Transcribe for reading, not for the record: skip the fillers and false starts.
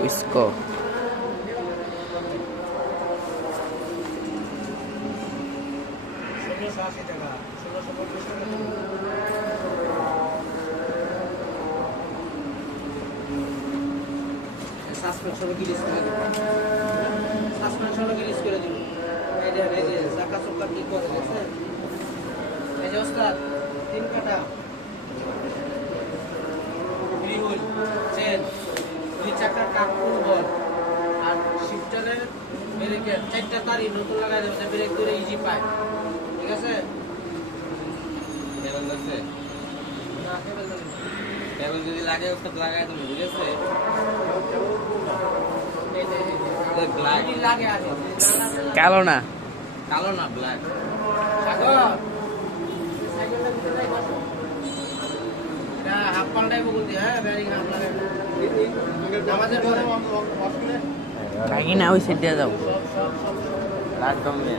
উইস্কো suspension গিরিস করে দিব suspension গিরিস করে দিব এই যে চাকা চোকা কি করে গেছে এই যে ওস্তাদ 3 কাটা রিহুল চেন দুই চাকার কাপড় বল আর শিফটারের ব্রেকের চারটা তারই নতুন লাগাই দেবে ব্রেক ধরে ইজি পায় ঠিক আছে কেবল আছে না কেবল না কেবল যদি লাগে ওটা লাগায় তুমি বুঝেছে ব্ল্যাক লাগে আগে কালো না কালো না ব্ল্যাক সাগর সাইকেলটা দিতে যাই বসো এটা হাফ পাল্টাই বলতে হ্যাঁ ব্যারিং হাফ লাগাই আমাদের পরে কাকি না ওই সাইড দিয়ে যাও সব লাগ কমবে